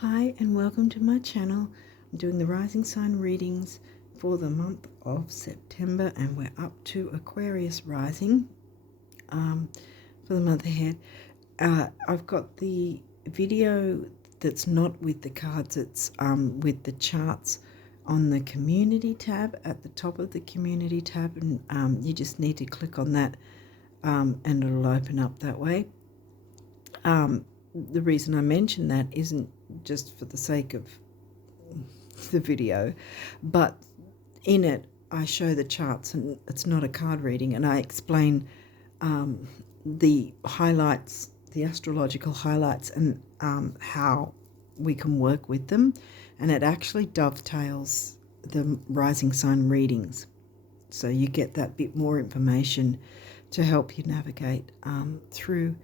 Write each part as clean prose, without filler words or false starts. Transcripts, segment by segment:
Hi and welcome to my channel. I'm doing the rising sign readings for the month of September and we're up to Aquarius rising for the month ahead. I've got the video that's not with the cards, it's with the charts on the community tab at the top of the community tab, and you just need to click on that and it'll open up that way. The reason I mention that isn't just for the sake of the video, but in it I show the charts, and it's not a card reading, and I explain the highlights, the astrological highlights, and how we can work with them, and it actually dovetails the rising sign readings, so you get that bit more information to help you navigate through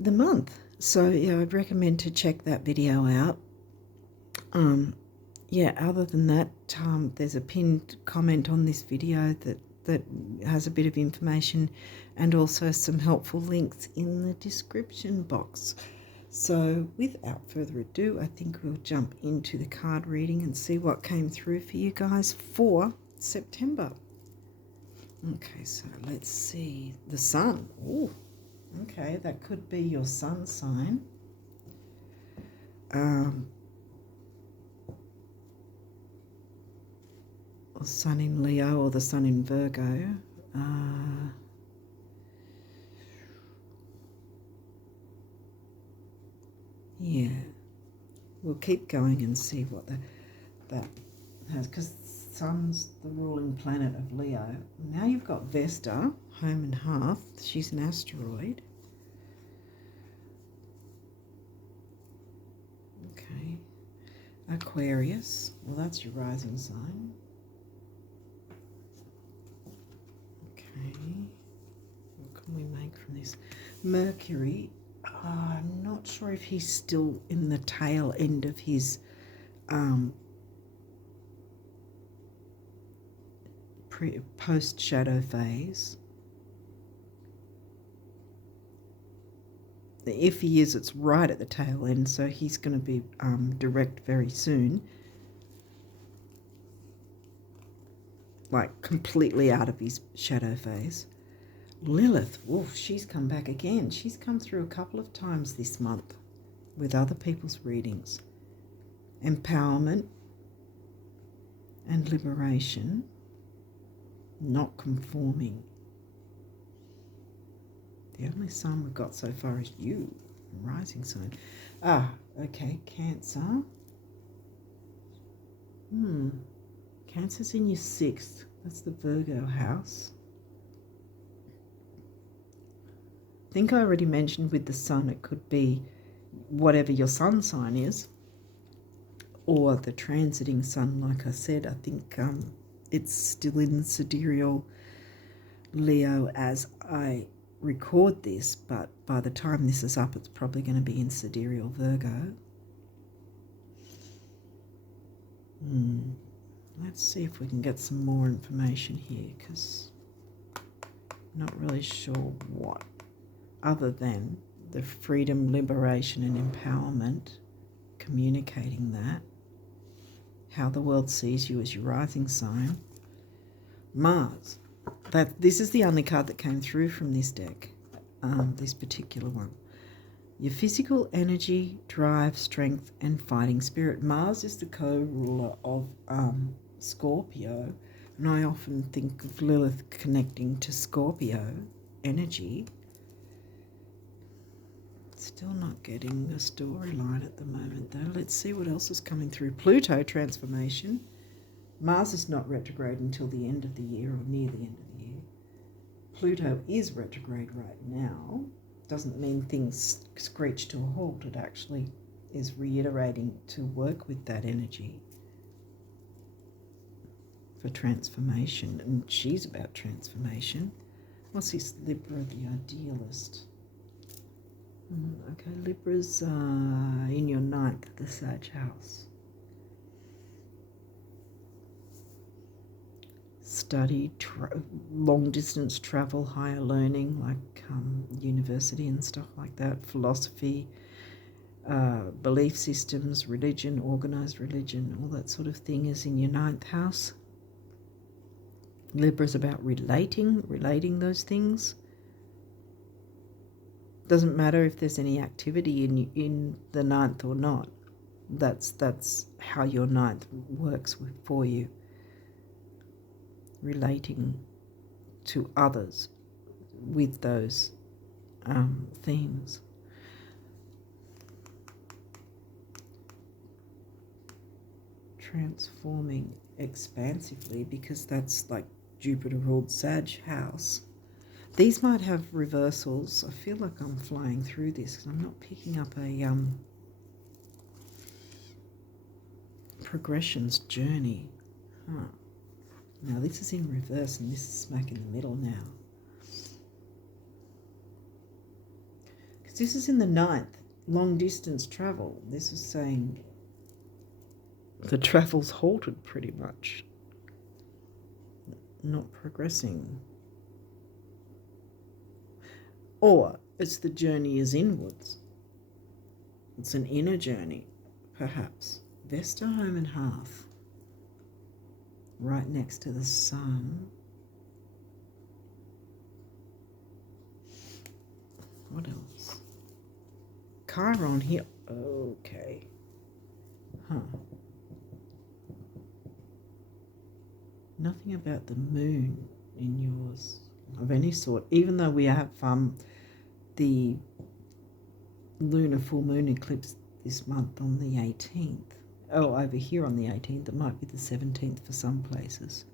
the month. So yeah, I'd recommend to check that video out. Other than that, there's a pinned comment on this video that has a bit of information and also some helpful links in the description box. So without further ado, I think we'll jump into the card reading and see what came through for you guys for September. Okay, so let's see. The sun. Ooh. Okay, that could be your sun sign. Or sun in Leo or the sun in Virgo. Yeah, we'll keep going and see what that has, because sun's the ruling planet of Leo. Now you've got Vesta, home and hearth. She's an asteroid. Okay. Aquarius. Well, that's your rising sign. Okay. What can we make from this? Mercury. I'm not sure if he's still in the tail end of his post-shadow phase. If he is, it's right at the tail end, so he's going to be direct very soon. Like completely out of his shadow phase. Lilith, oof, she's come back again. She's come through a couple of times this month with other people's readings. Empowerment and liberation. Not conforming. The only sign we've got so far is you, rising sign. Okay, Cancer. Cancer's in your 6th. That's the Virgo house. I think I already mentioned with the sun, it could be whatever your sun sign is, or the transiting sun. Like I said, I think it's still in sidereal Leo as I record this, but by the time this is up, it's probably going to be in sidereal Virgo. Let's see if we can get some more information here, because I'm not really sure what, other than the freedom, liberation and empowerment, communicating that, how the world sees you as your rising sign. Mars. This is the only card that came through from this deck, this particular one. Your physical energy, drive, strength and fighting spirit. Mars is the co-ruler of Scorpio, and I often think of Lilith connecting to Scorpio energy. Still not getting the storyline at the moment though. Let's see what else is coming through. Pluto transformation. Mars is not retrograde until the end of the year or near the end of the year. Pluto is retrograde right now. Doesn't mean things screech to a halt. It actually is reiterating to work with that energy for transformation, and she's about transformation. What's this Libra, the idealist? Okay, Libra's in your 9th, the Sag house. Study, long distance travel, higher learning, like university and stuff like that, philosophy, belief systems, religion, organised religion, all that sort of thing is in your 9th house. Libra is about relating those things. Doesn't matter if there's any activity in the 9th or not. That's how your 9th works for you. Relating to others with those themes. Transforming expansively, because that's like Jupiter ruled Sag house. These might have reversals. I feel like I'm flying through this because I'm not picking up a progressions journey. Now this is in reverse and this is smack in the middle now. Because this is in the 9th, long distance travel. This is saying the travel's halted pretty much. Not progressing. Or it's the journey is inwards. It's an inner journey, perhaps. Vesta, home and hearth. Right next to the sun. What else? Chiron here. Okay. Nothing about the moon in yours of any sort, even though we have the lunar full moon eclipse this month on the 18th. Oh, over here on the 18th. It might be the 17th for some places,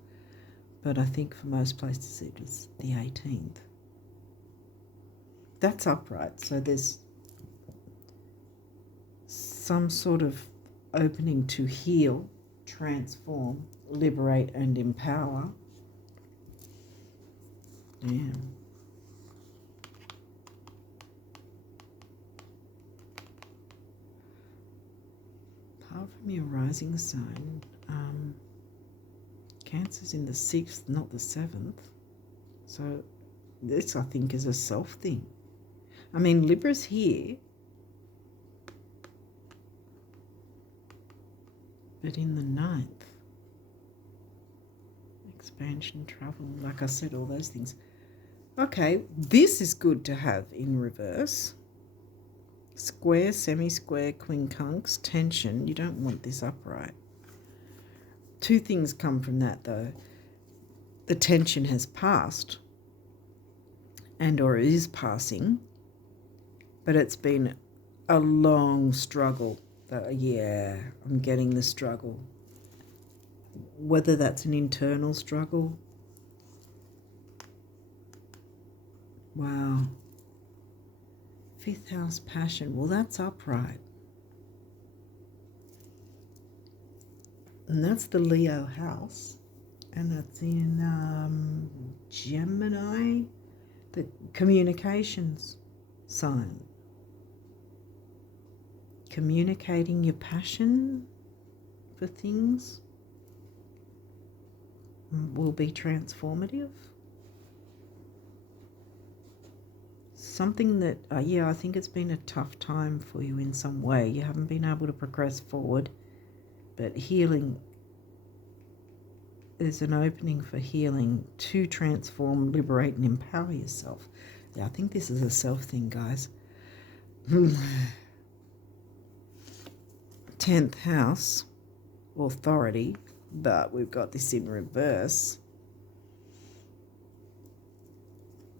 but I think for most places it was the 18th. That's upright, so there's some sort of opening to heal, transform, liberate and empower. Yeah. Apart from your rising sign, Cancer's in the 6th, not the 7th. So this, I think, is a self thing. I mean, Libra's here, but in the 9th. Expansion, travel, like I said, all those things. Okay, this is good to have in reverse. Square, semi-square, quincunx, tension. You don't want this upright. Two things come from that, though. The tension has passed, and or is passing, but it's been a long struggle. Yeah, I'm getting the struggle. Whether that's an internal struggle. Wow. 5th house passion. Well, that's upright. And that's the Leo house. And that's in Gemini, the communications sign. Communicating your passion for things will be transformative. Something that, I think it's been a tough time for you in some way. You haven't been able to progress forward, but healing, there's an opening for healing to transform, liberate and empower yourself. Yeah, I think this is a self thing, guys. 10th house, authority, but we've got this in reverse.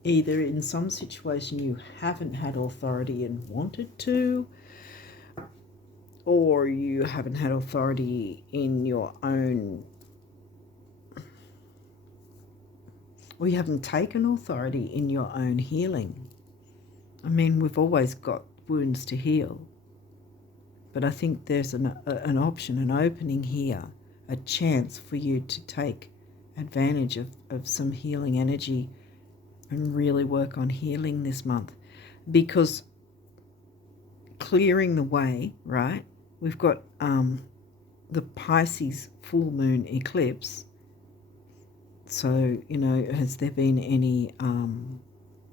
Either in some situation you haven't had authority and wanted to, or you haven't had authority in your own, or you haven't taken authority in your own healing. I mean, we've always got wounds to heal, but I think there's an option, an opening here, a chance for you to take advantage of some healing energy and really work on healing this month, because clearing the way, right? We've got the Pisces full moon eclipse. So, has there been any,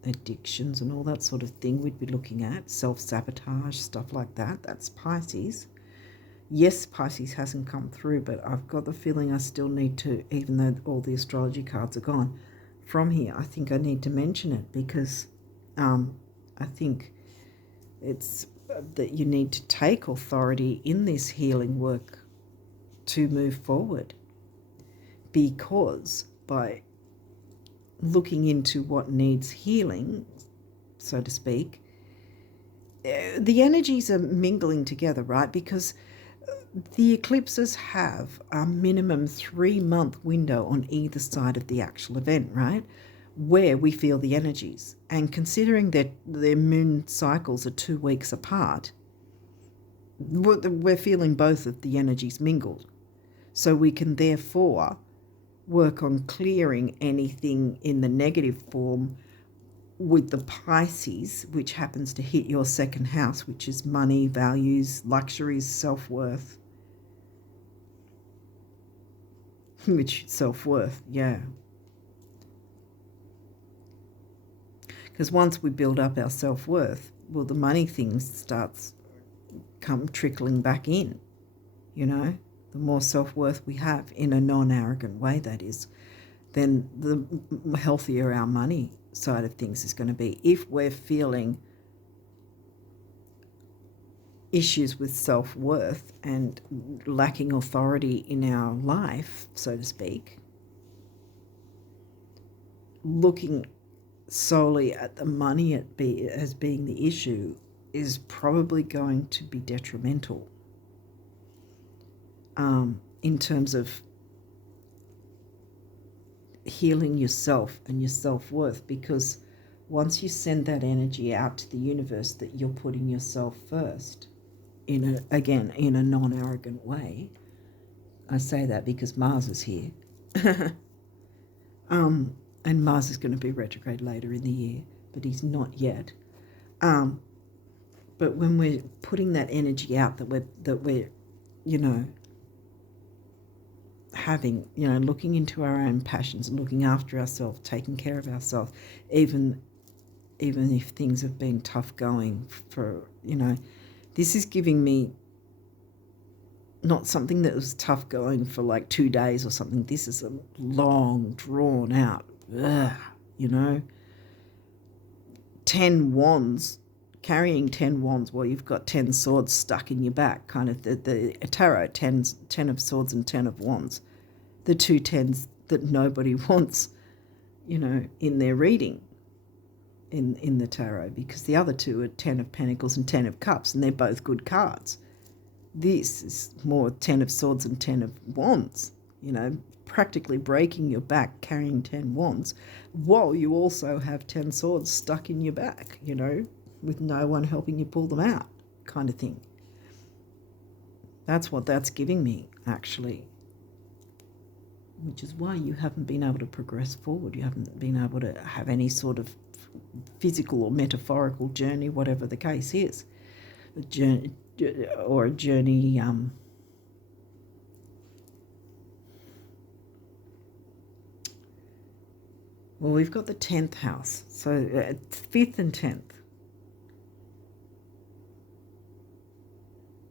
addictions and all that sort of thing we'd be looking at, self-sabotage, stuff like that. That's Pisces. Yes, Pisces hasn't come through, but I've got the feeling I still need to, even though all the astrology cards are gone from here, I think I need to mention it because I think it's that you need to take authority in this healing work to move forward, because by looking into what needs healing, so to speak, the energies are mingling together, right? Because the eclipses have a minimum 3-month window on either side of the actual event, right? Where we feel the energies. And considering that their moon cycles are 2 weeks apart, we're feeling both of the energies mingled. So we can therefore work on clearing anything in the negative form with the Pisces, which happens to hit your second house, which is money, values, luxuries, self-worth. Yeah. Because once we build up our self-worth, well, the money thing starts trickling back in, you know. The more self-worth we have, in a non-arrogant way, that is, then the healthier our money side of things is going to be. If we're feeling issues with self-worth and lacking authority in our life, so to speak, looking solely at the money as being the issue is probably going to be detrimental in terms of healing yourself and your self-worth, because once you send that energy out to the universe that you're putting yourself first, in a non-arrogant way. I say that because Mars is here. And Mars is going to be retrograde later in the year, but he's not yet. But when we're putting that energy out that we're having, looking into our own passions, looking after ourselves, taking care of ourselves, even if things have been tough going for, this is giving me not something that was tough going for like 2 days or something. This is a long, drawn out, 10 wands, carrying 10 wands while you've got 10 swords stuck in your back, kind of the tarot, 10 of swords and 10 of wands, the 2 tens that nobody wants, in their reading in the tarot, because the other 2 are 10 of pentacles and 10 of cups, and they're both good cards. This is more 10 of swords and 10 of wands, practically breaking your back carrying 10 wands while you also have 10 swords stuck in your back, with no one helping you pull them out, kind of thing. That's what that's giving me, actually, which is why you haven't been able to progress forward. You haven't been able to have any sort of physical or metaphorical journey, whatever the case is, a journey. Well, we've got the 10th house, so 5th and 10th.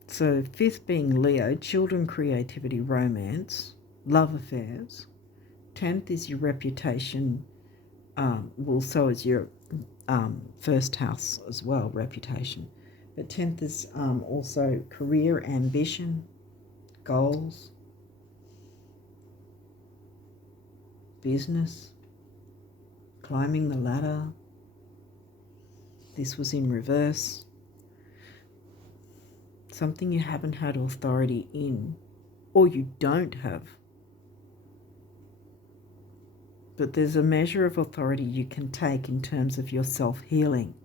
So 5th being Leo, children, creativity, romance, love affairs. 10th is your reputation. So is your first house as well, reputation. But 10th is also career, ambition, goals, business, climbing the ladder. This was in reverse. Something you haven't had authority in, or you don't have. But there's a measure of authority you can take in terms of your self-healing,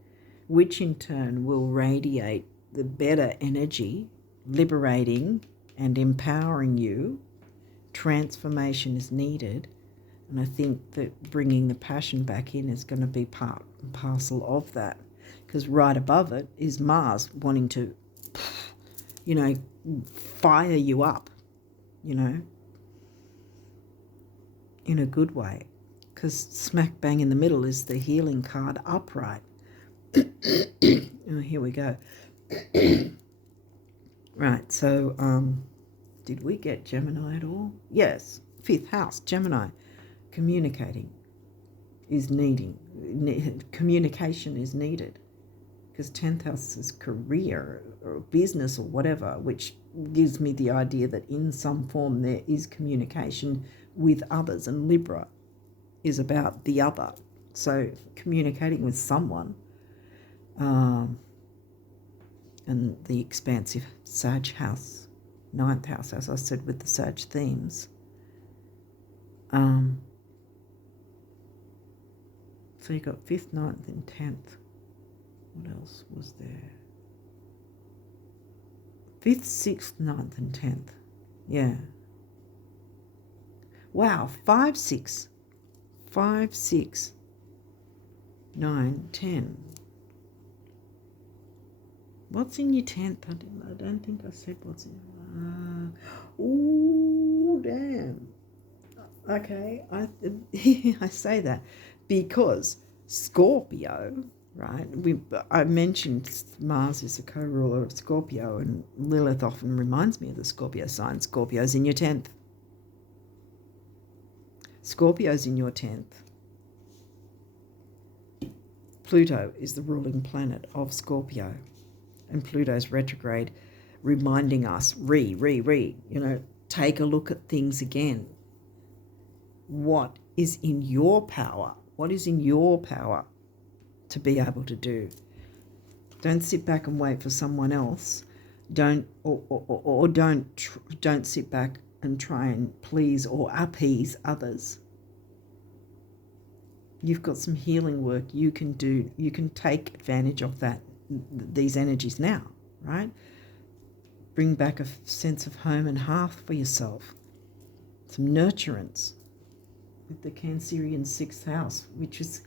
which in turn will radiate the better energy, liberating and empowering you. Transformation is needed. And I think that bringing the passion back in is going to be part and parcel of that. Because right above it is Mars wanting to, fire you up, in a good way. because smack bang in the middle is the healing card upright. Oh, here we go. Right, so did we get Gemini at all? Yes, 5th house, Gemini. Communicating is communication is needed, because 10th house is career or business or whatever, which gives me the idea that in some form there is communication with others, and Libra is about the other. So communicating with someone, and the expansive Sag house, 9th house, as I said, with the Sag themes. So you got 5th, 9th and 10th. What else was there? 5th, 6th, 9th and 10th. Yeah. Wow, 5, 6. 5, 6, 9, 10. What's in your 10th? I don't think I said what's in. Oh, damn. Okay, I say that because Scorpio, right? I mentioned Mars is a co-ruler of Scorpio, and Lilith often reminds me of the Scorpio sign. Scorpio's in your 10th. Scorpio's in your 10th. Pluto is the ruling planet of Scorpio, and Pluto's retrograde, reminding us, take a look at things again. What is in your power? What is in your power to be able to do? Don't sit back and wait for someone else. Don't sit back and try and please or appease others. You've got some healing work you can do. You can take advantage of these energies now, right? Bring back a sense of home and hearth for yourself. Some nurturance with the Cancerian 6th house, which is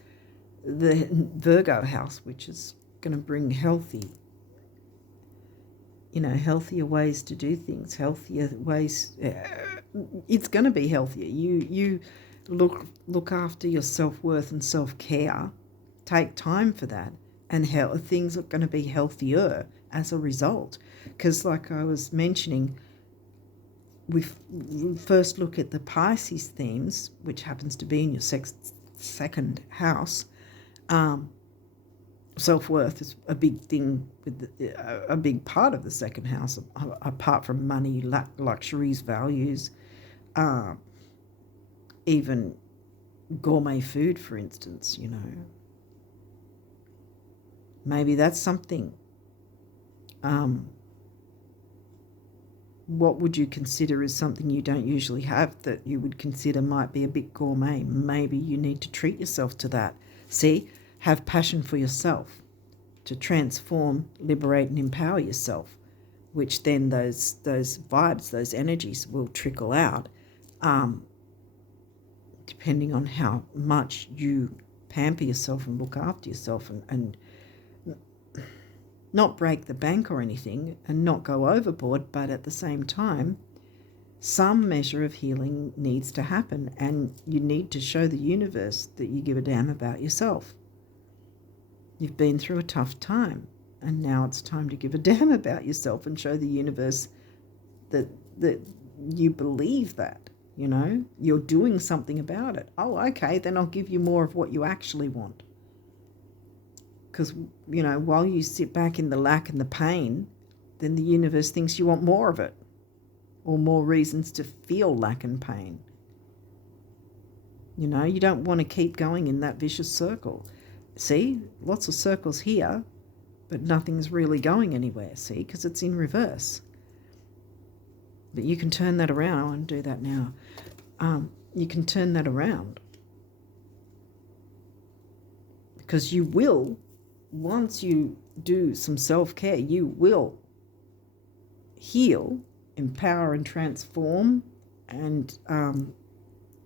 the Virgo house, which is going to bring healthier ways to do things, healthier ways. It's going to be healthier. You look after your self-worth and self-care. Take time for that, and things are going to be healthier as a result. Because like I was mentioning, we first look at the Pisces themes, which happens to be in your second house. Self-worth is a big thing, with a big part of the second house, apart from money, luxuries, values, even gourmet food, for instance, Maybe that's something. What would you consider as something you don't usually have that you would consider might be a bit gourmet? Maybe you need to treat yourself to that. See, have passion for yourself to transform, liberate and empower yourself, which then those vibes, those energies will trickle out, depending on how much you pamper yourself and look after yourself and not break the bank or anything and not go overboard, but at the same time, some measure of healing needs to happen, and you need to show the universe that you give a damn about yourself. You've been through a tough time, and now it's time to give a damn about yourself and show the universe that you believe that, you're doing something about it. Oh, okay, then I'll give you more of what you actually want. Because, while you sit back in the lack and the pain, then the universe thinks you want more of it, or more reasons to feel lack and pain. You don't want to keep going in that vicious circle. See, lots of circles here, but nothing's really going anywhere, see, because it's in reverse. But you can turn that around. I want to do that now. You can turn that around. Because you will, once you do some self-care, you will heal, empower and transform and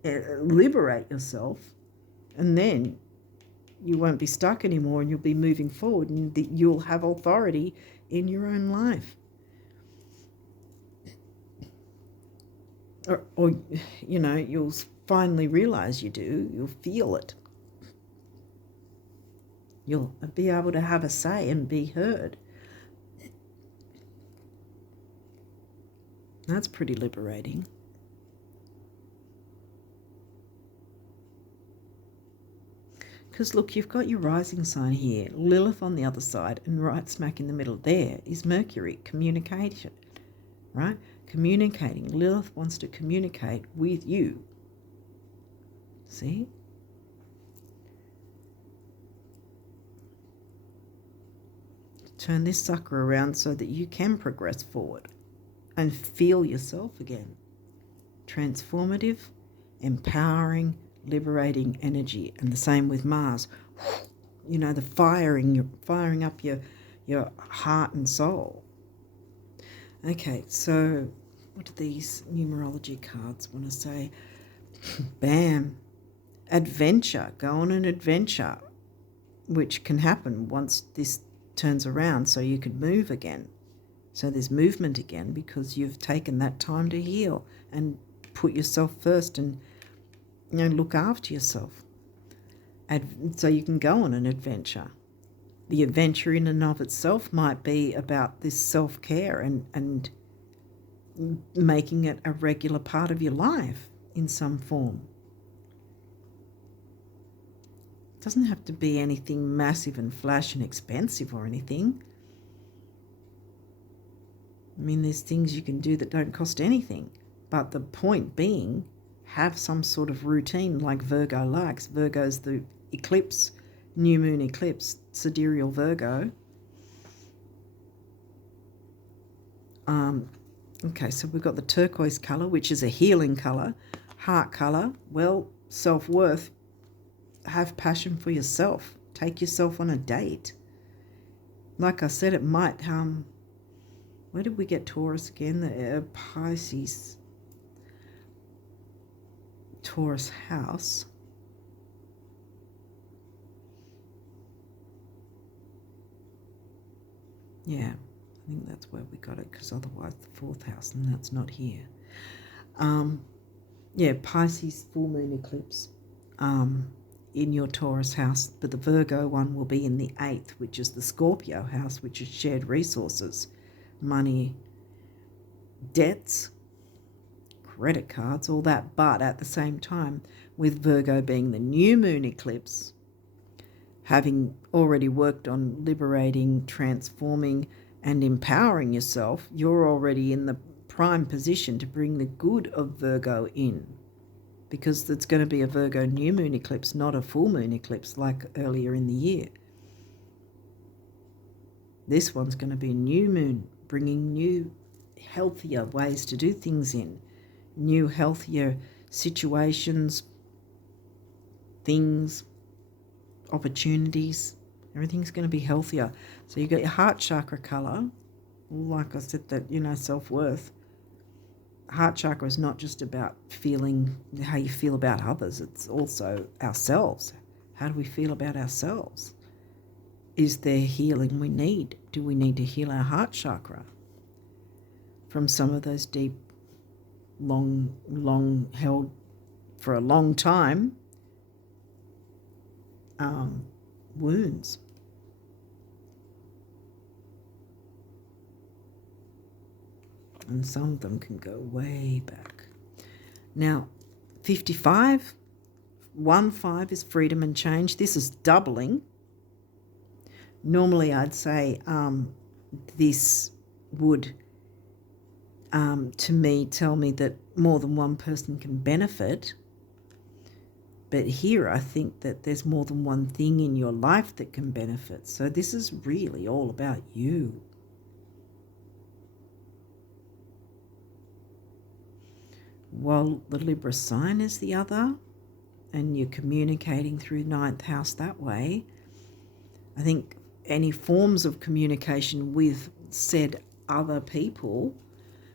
liberate yourself, and then you won't be stuck anymore, and you'll be moving forward, and you'll have authority in your own life. Or you'll finally realize you do, you'll feel it. You'll be able to have a say and be heard. That's pretty liberating. Because look, you've got your rising sign here, Lilith on the other side, and right smack in the middle there is Mercury, communication, right? Communicating. Lilith wants to communicate with you. See? Turn this sucker around so that you can progress forward and feel yourself again. Transformative, empowering, liberating energy. And the same with Mars. You know, the firing up your heart and soul. Okay, so what do these numerology cards want to say? Bam. Adventure. Go on an adventure, which can happen once this turns around, so you can move again. So there's movement again because you've taken that time to heal and put yourself first and, you know, look after yourself. So you can go on an adventure. The adventure in and of itself might be about this self-care and making it a regular part of your life in some form. It doesn't have to be anything massive and flash and expensive or anything. I mean, there's things you can do that don't cost anything. But the point being, have some sort of routine like Virgo likes. Virgo's the eclipse, new moon eclipse, sidereal Virgo. Okay, so we've got the turquoise colour, which is a healing colour. Heart colour, well, self-worth. Have passion for yourself. Take yourself on a date. Like I said, it might... where did we get Taurus again? The Pisces. Taurus house. Yeah, I think that's where we got it, because otherwise the fourth house, and that's not here. Yeah, Pisces full moon eclipse in your Taurus house, but the Virgo one will be in the 8th, which is the Scorpio house, which is shared resources, money, debts, credit cards, all that. But at the same time, with Virgo being the new moon eclipse, having already worked on liberating, transforming, and empowering yourself, you're already in the prime position to bring the good of Virgo in, because it's going to be a Virgo new moon eclipse, not a full moon eclipse like earlier in the year. This one's going to be a new moon, bringing new, healthier ways to do things in, new, healthier situations, things, opportunities. Everything's going to be healthier. So you got your heart chakra colour, like I said, that, you know, self-worth. Heart chakra is not just about feeling how you feel about others, it's also ourselves. How do we feel about ourselves? Is there healing we need? Do we need to heal our heart chakra from some of those deep, long held for a long time wounds? And some of them can go way back. Now, 55, 1-5 is freedom and change. This is doubling. Normally I'd say this would, to me, tell me that more than one person can benefit. But here I think that there's more than one thing in your life that can benefit. So this is really all about you. While the Libra sign is the other, and you're communicating through 9th house that way, I think any forms of communication with said other people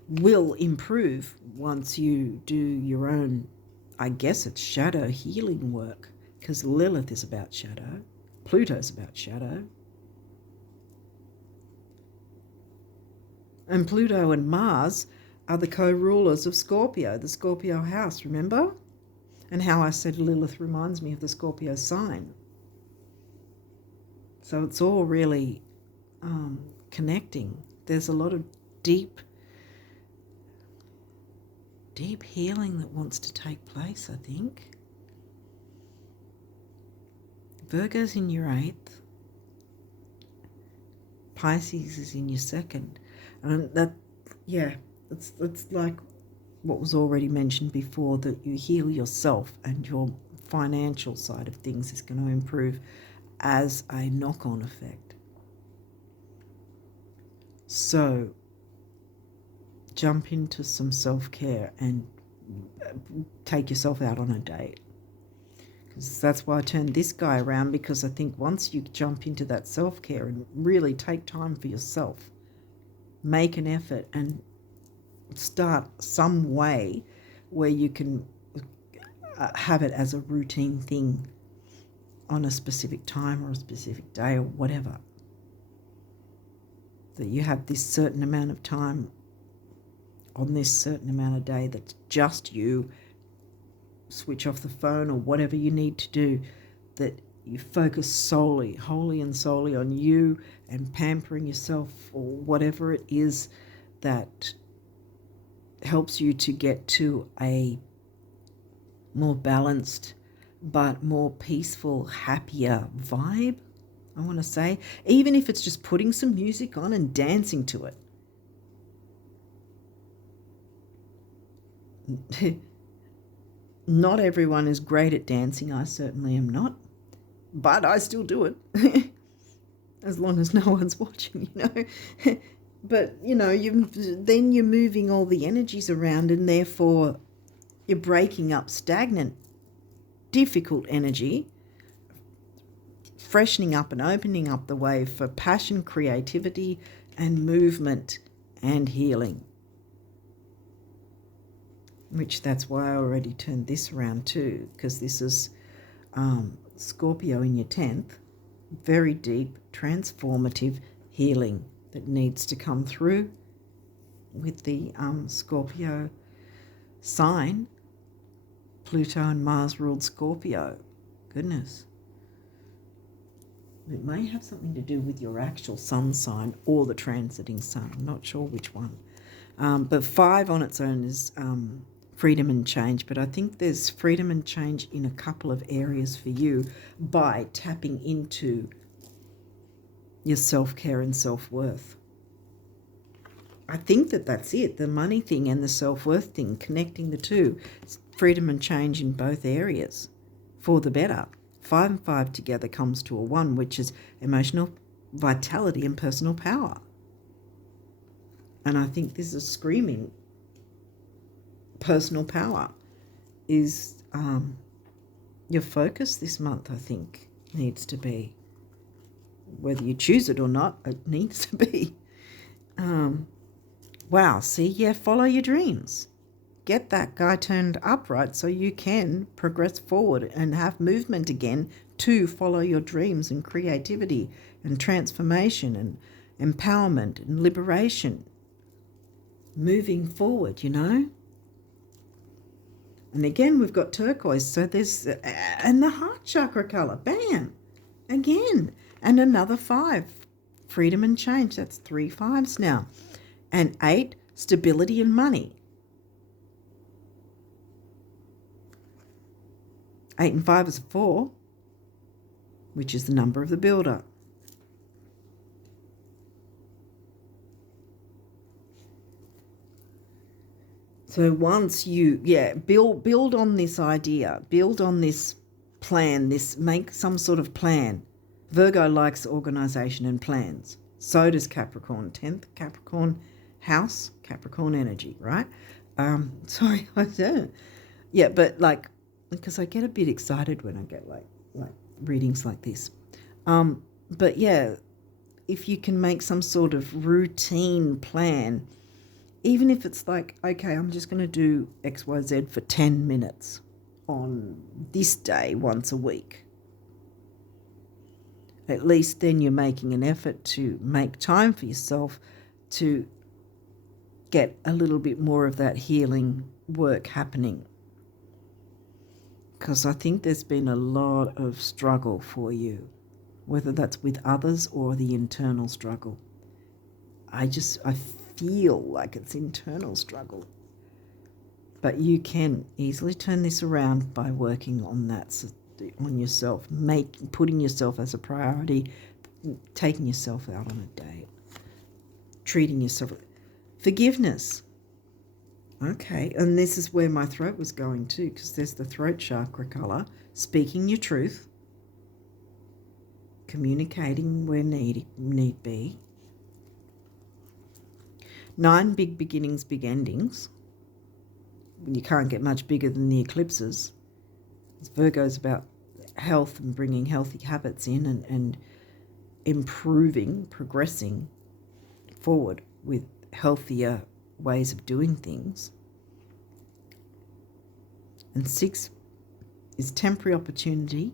will improve once you do your own, I guess it's shadow healing work, because Lilith is about shadow, Pluto's about shadow. And Pluto and Mars are the co-rulers of Scorpio, the Scorpio house, remember? And how I said Lilith reminds me of the Scorpio sign. So it's all really connecting. There's a lot of deep healing that wants to take place, I think. Virgo's in your 8th. Pisces is in your 2nd. And that, yeah, it's like what was already mentioned before, that you heal yourself and your financial side of things is going to improve as a knock-on effect. So jump into some self-care and take yourself out on a date. Because that's why I turned this guy around, because I think once you jump into that self-care and really take time for yourself, make an effort and start some way where you can have it as a routine thing on a specific time or a specific day or whatever. That you have this certain amount of time on this certain amount of day that's just you. Switch off the phone or whatever you need to do, that you focus solely, wholly and solely on you and pampering yourself, or whatever it is that helps you to get to a more balanced but more peaceful, happier vibe, I want to say. Even if it's just putting some music on and dancing to it. Not everyone is great at dancing. I certainly am not. But I still do it. As long as no one's watching, you know. But, you know, then you're moving all the energies around, and therefore you're breaking up stagnant, difficult energy, freshening up and opening up the way for passion, creativity, and movement and healing. Which that's why I already turned this around too, because this is Scorpio in your 10th. Very deep, transformative healing that needs to come through with the Scorpio sign. Pluto and Mars ruled Scorpio. Goodness. It may have something to do with your actual sun sign or the transiting sun. I'm not sure which one. But 5 on its own is freedom and change. But I think there's freedom and change in a couple of areas for you by tapping into your self-care and self-worth. I think that's it. The money thing and the self-worth thing, connecting the two. It's freedom and change in both areas for the better. 5 and 5 together comes to a 1, which is emotional vitality and personal power. And I think this is screaming personal power is your focus this month, I think, needs to be. Whether you choose it or not, it needs to be. Wow, see, yeah, follow your dreams. Get that guy turned upright so you can progress forward and have movement again to follow your dreams and creativity and transformation and empowerment and liberation. Moving forward, you know. And again, we've got turquoise, so there's, and the heart chakra colour, bam, again, and another 5, freedom and change, that's 3 5s now, and 8, stability and money. 8 and 5 is 4, which is the number of the builder. So once you, build on this idea, build on this plan, make some sort of plan. Virgo likes organisation and plans. So does Capricorn. 10th Capricorn house, Capricorn energy, right? Sorry, I don't. Yeah, but like, because I get a bit excited when I get like readings like this. But yeah, if you can make some sort of routine plan, even if it's like, okay, I'm just going to do X, Y, Z for 10 minutes on this day once a week. At least then you're making an effort to make time for yourself to get a little bit more of that healing work happening. because I think there's been a lot of struggle for you, whether that's with others or the internal struggle. I feel like it's internal struggle. But you can easily turn this around by working on that, on yourself, putting yourself as a priority, taking yourself out on a date, treating yourself. Forgiveness. Okay, and this is where my throat was going too, because there's the throat chakra colour. Speaking your truth, communicating where need be. 9 big beginnings, big endings. You can't get much bigger than the eclipses. Virgo's about health and bringing healthy habits in and improving, progressing forward with healthier ways of doing things. And 6 is temporary opportunity,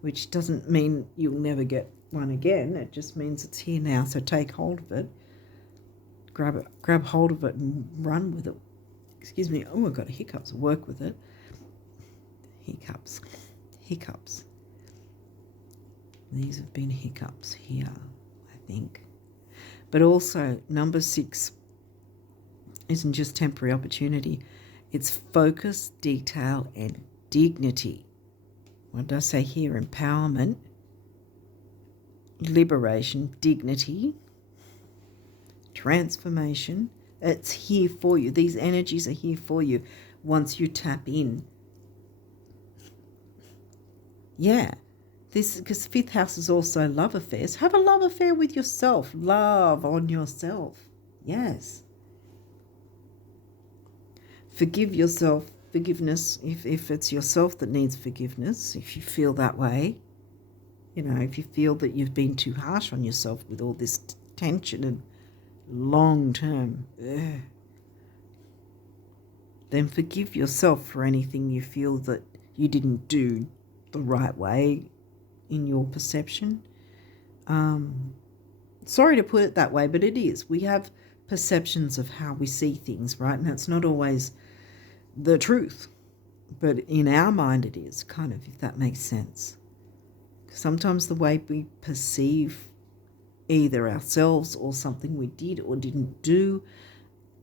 which doesn't mean you'll never get one again. It just means it's here now, so take hold of it. Grab hold of it and run with it. Excuse me. Oh, I've got hiccups. Work with it. Hiccups. These have been hiccups here, I think. But also, number 6 isn't just temporary opportunity. It's focus, detail, and dignity. What did I say here? Empowerment, liberation, dignity, transformation. It's here for you. These energies are here for you once you tap in. Yeah. This, because 5th house is also love affairs. Have a love affair with yourself. Love on yourself. Yes. Forgive yourself. Forgiveness, if it's yourself that needs forgiveness, if you feel that way. You know, if you feel that you've been too harsh on yourself with all this tension and long term, then forgive yourself for anything you feel that you didn't do the right way in your perception. Sorry to put it that way, but it is. We have perceptions of how we see things, right? And it's not always the truth, but in our mind it is, kind of, if that makes sense. Sometimes the way we perceive either ourselves or something we did or didn't do,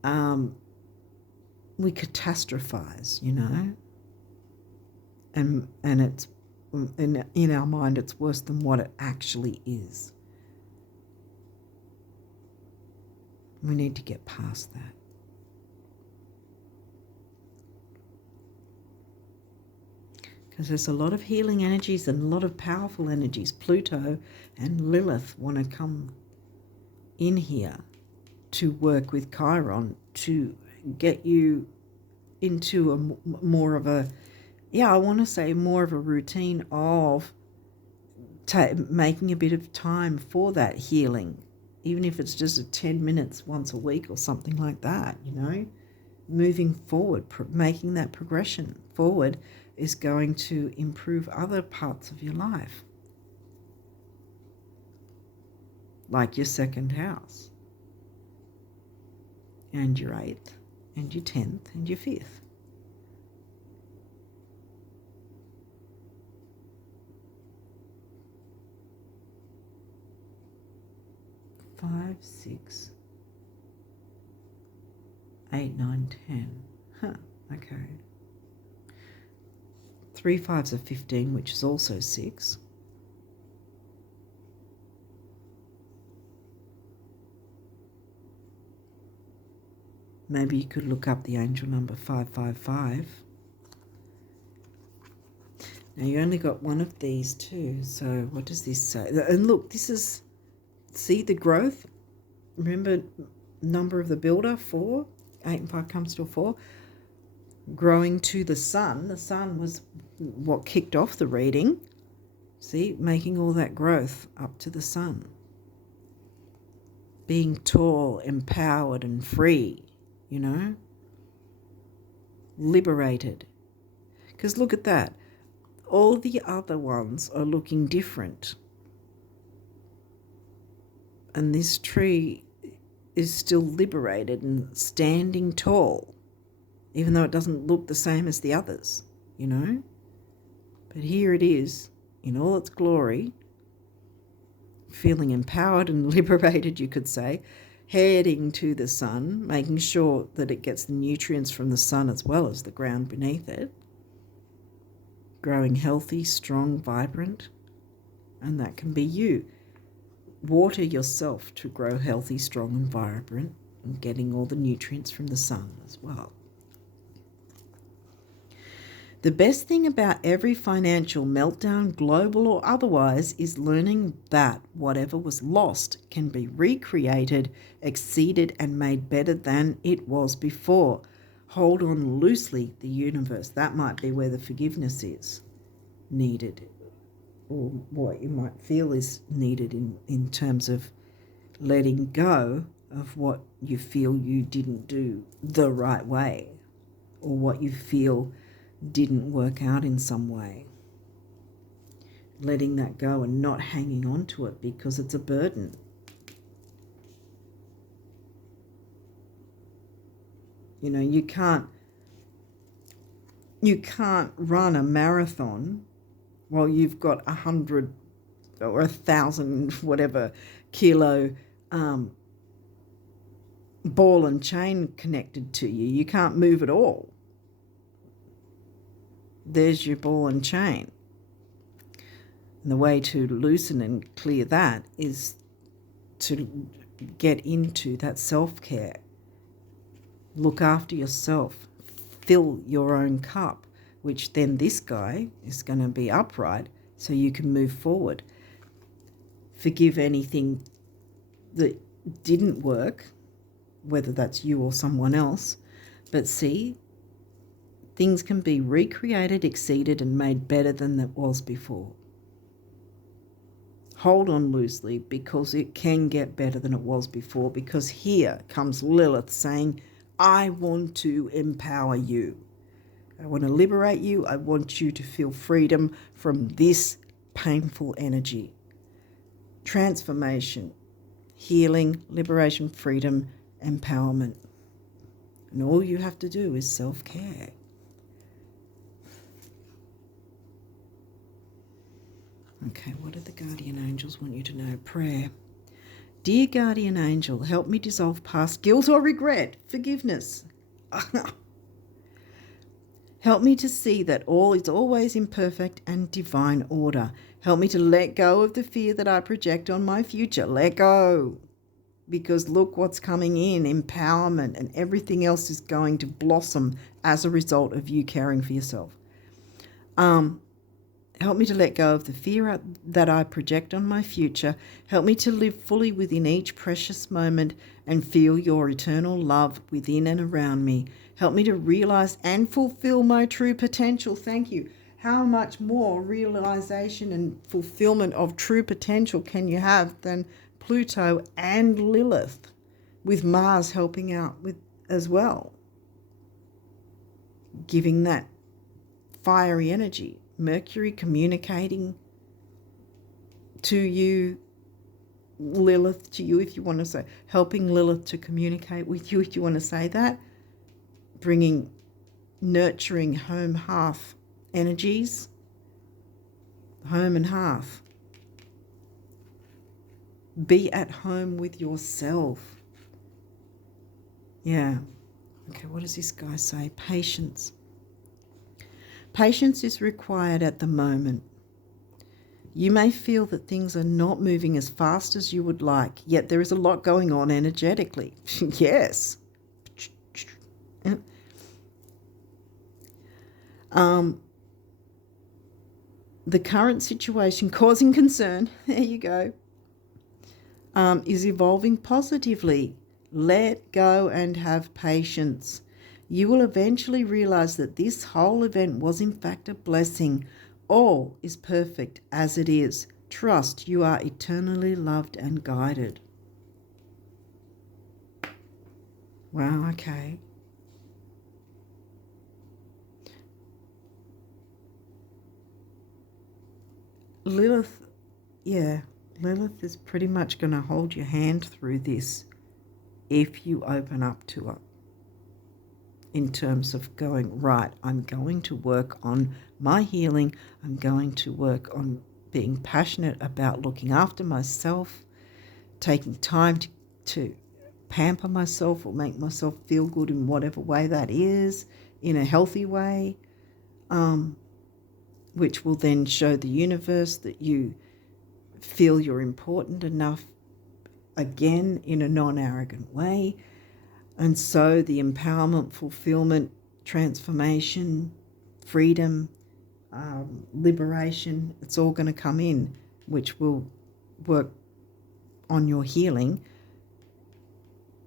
we catastrophize, you know, and it's in our mind it's worse than what it actually is. We need to get past that. Because there's a lot of healing energies and a lot of powerful energies. Pluto and Lilith want to come in here to work with Chiron to get you into more of a routine of making a bit of time for that healing, even if it's just 10 minutes once a week or something like that, you know. Moving forward, making that progression forward is going to improve other parts of your life, like your 2nd house and your 8th and your 10th and your 5th. Five, 6, 8, 9, 10. Okay. 3 5s are 15, which is also 6. Maybe you could look up the angel number 555. Now you only got one of these too, so what does this say? And look, this is, see the growth? Remember, number of the builder, 4. 8 and 5 comes to a 4. Growing to the sun. The sun was what kicked off the reading. See, making all that growth up to the sun. Being tall, empowered and free, you know. Liberated. Because look at that. All the other ones are looking different. And this tree is still liberated and standing tall, even though it doesn't look the same as the others, you know. But here it is, in all its glory, feeling empowered and liberated, you could say, heading to the sun, making sure that it gets the nutrients from the sun as well as the ground beneath it, growing healthy, strong, vibrant, and that can be you. Water yourself to grow healthy, strong, and vibrant, and getting all the nutrients from the sun as well. The best thing about every financial meltdown, global or otherwise, is learning that whatever was lost can be recreated, exceeded, and made better than it was before. Hold on loosely, the universe. That might be where the forgiveness is needed, or what you might feel is needed in terms of letting go of what you feel you didn't do the right way, or what you feel didn't work out in some way. Letting that go and not hanging on to it because it's a burden. You know, you can't run a marathon while you've got 100 or 1,000 whatever kilo ball and chain connected to you. You can't move at all. There's your ball and chain. And the way to loosen and clear that is to get into that self-care. Look after yourself. Fill your own cup, which then this guy is going to be upright so you can move forward. Forgive anything that didn't work, whether that's you or someone else. But see, things can be recreated, exceeded, and made better than it was before. Hold on loosely, because it can get better than it was before, because here comes Lilith saying, I want to empower you. I want to liberate you. I want you to feel freedom from this painful energy. Transformation, healing, liberation, freedom, empowerment. And all you have to do is self-care. Okay, what do the guardian angels want you to know? Prayer. Dear guardian angel, help me dissolve past guilt or regret, forgiveness. Help me to see that all is always in perfect and divine order. Help me to let go of the fear that I project on my future. Let go. Because look what's coming in, empowerment, and everything else is going to blossom as a result of you caring for yourself. Help me to let go of the fear that I project on my future. Help me to live fully within each precious moment and feel your eternal love within and around me. Help me to realize and fulfill my true potential. Thank you. How much more realization and fulfillment of true potential can you have than Pluto and Lilith, with Mars helping out with as well, giving that fiery energy. Mercury communicating to you, Lilith to you, if you want to say, helping Lilith to communicate with you, if you want to say that, bringing nurturing home hearth energies, home and hearth. Be at home with yourself. Yeah. Okay, what does this guy say? Patience. Patience is required at the moment. You may feel that things are not moving as fast as you would like, yet there is a lot going on energetically. Yes. The current situation causing concern, there you go, is evolving positively. Let go and have patience. You will eventually realize that this whole event was in fact a blessing. All is perfect as it is. Trust you are eternally loved and guided. Wow, okay. Lilith, yeah, Lilith is pretty much going to hold your hand through this if you open up to it. in terms of going, right, I'm going to work on my healing. I'm going to work on being passionate about looking after myself, taking time to pamper myself or make myself feel good in whatever way that is, in a healthy way, which will then show the universe that you feel you're important enough, again, in a non-arrogant way. And so the empowerment, fulfillment, transformation, freedom, liberation, it's all going to come in, which will work on your healing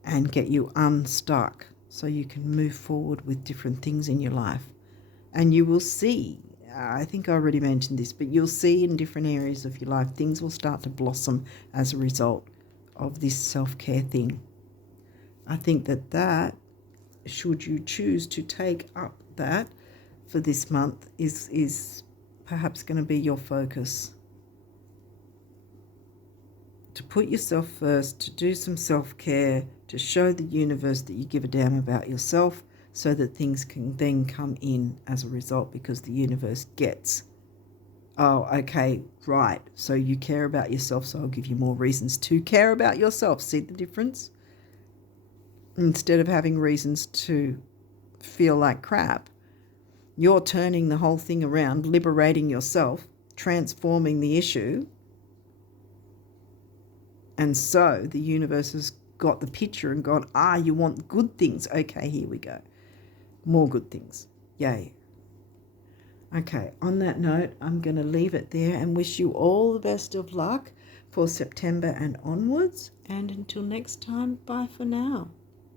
and get you unstuck so you can move forward with different things in your life. And you will see, I think I already mentioned this, but you'll see in different areas of your life, things will start to blossom as a result of this self-care thing. I think that should you choose to take up that for this month, is perhaps going to be your focus. To put yourself first, to do some self-care, to show the universe that you give a damn about yourself, so that things can then come in as a result, because the universe gets, oh, okay, right, so you care about yourself, so I'll give you more reasons to care about yourself. See the difference? Instead of having reasons to feel like crap, you're turning the whole thing around, liberating yourself, transforming the issue. And so the universe has got the picture and gone, you want good things. Okay, here we go. More good things. Yay. Okay, on that note, I'm going to leave it there and wish you all the best of luck for September and onwards. And until next time, bye for now.